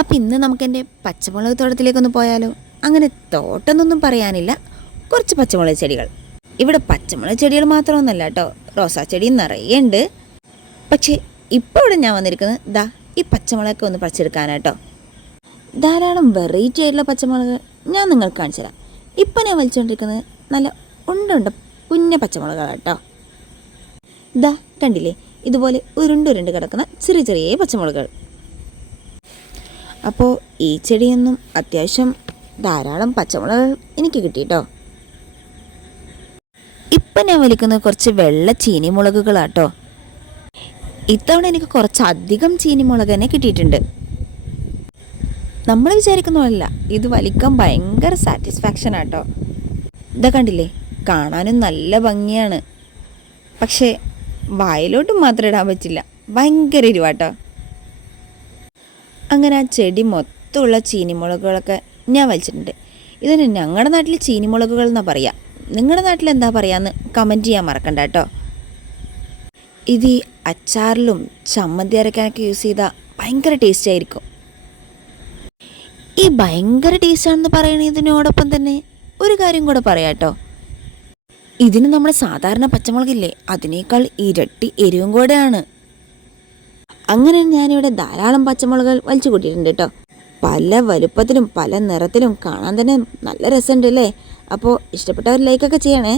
അപ്പം ഇന്ന് നമുക്കെൻ്റെ പച്ചമുളക് തോട്ടത്തിലേക്കൊന്ന് പോയാലോ? അങ്ങനെ തോട്ടമൊന്നും പറയാനില്ല, കുറച്ച് പച്ചമുളക് ചെടികൾ. ഇവിടെ പച്ചമുളക് ചെടികൾ മാത്രമൊന്നുമല്ല കേട്ടോ, റോസാ ചെടിയും നിറയെ ഉണ്ട്. പക്ഷേ ഇപ്പോൾ ഇവിടെ ഞാൻ വന്നിരിക്കുന്നത് ഈ പച്ചമുളകൊക്കെ ഒന്ന് പറിച്ചെടുക്കാനാട്ടോ. ധാരാളം വെറൈറ്റി ആയിട്ടുള്ള പച്ചമുളക് ഞാൻ നിങ്ങൾക്ക് കാണിച്ചു തരാം. ഇപ്പം ഞാൻ വലിച്ചുകൊണ്ടിരിക്കുന്നത് നല്ല ഉണ്ട കുഞ്ഞ പച്ചമുളകാണ് കേട്ടോ. കണ്ടില്ലേ, ഇതുപോലെ ഉരുണ്ട് കിടക്കുന്ന ചെറിയ ചെറിയ പച്ചമുളകുകൾ. അപ്പോൾ ഈ ചെടിയൊന്നും അത്യാവശ്യം ധാരാളം പച്ചമുളക് എനിക്ക് കിട്ടിയിട്ടോ. ഇപ്പം ഞാൻ വലിക്കുന്നത് കുറച്ച് വെള്ള ചീനിമുളകുകളാട്ടോ. ഇത്തവണ എനിക്ക് കുറച്ചധികം ചീനിമുളക് തന്നെ കിട്ടിയിട്ടുണ്ട്. നമ്മൾ വിചാരിക്കുന്ന പോലല്ല, ഇത് വലിക്കാൻ ഭയങ്കര സാറ്റിസ്ഫാക്ഷൻ ആട്ടോ. കണ്ടില്ലേ, കാണാനും നല്ല ഭംഗിയാണ്. പക്ഷേ വായിലോട്ട് മാത്രം ഇടാൻ പറ്റില്ല, ഭയങ്കര എരിവാട്ടോ. അങ്ങനെ ആ ചെടി മൊത്തമുള്ള ചീനിമുളകുകളൊക്കെ ഞാൻ വലിച്ചിട്ടുണ്ട്. ഇതിന് ഞങ്ങളുടെ നാട്ടിൽ ചീനിമുളകുകൾ എന്നാണ് പറയുക. നിങ്ങളുടെ നാട്ടിൽ എന്താ പറയുകയെന്ന് കമൻറ്റ് ചെയ്യാൻ മറക്കണ്ട കേട്ടോ. ഇത് ഈ അച്ചാറിലും ചമ്മന്തി അരയ്ക്കാനൊക്കെ യൂസ് ചെയ്താൽ ഭയങ്കര ടേസ്റ്റ് ആയിരിക്കും. ഈ ഭയങ്കര ടേസ്റ്റാണെന്ന് പറയുന്നതിനോടൊപ്പം തന്നെ ഒരു കാര്യം കൂടെ പറയാം കേട്ടോ. ഇതിന് നമ്മുടെ സാധാരണ പച്ചമുളകില്ലേ, അതിനേക്കാൾ ഇരട്ടി എരിവും കൂടെയാണ്. അങ്ങനെ ഞാനിവിടെ ധാരാളം പച്ചമുളകുകൾ വലിച്ചു കൂട്ടിയിട്ടുണ്ട് കേട്ടോ. പല വലുപ്പത്തിലും പല നിറത്തിലും കാണാൻ തന്നെ നല്ല രസമുണ്ട് അല്ലേ. അപ്പോൾ ഇഷ്ടപ്പെട്ടവർ ലൈക്കൊക്കെ ചെയ്യണേ.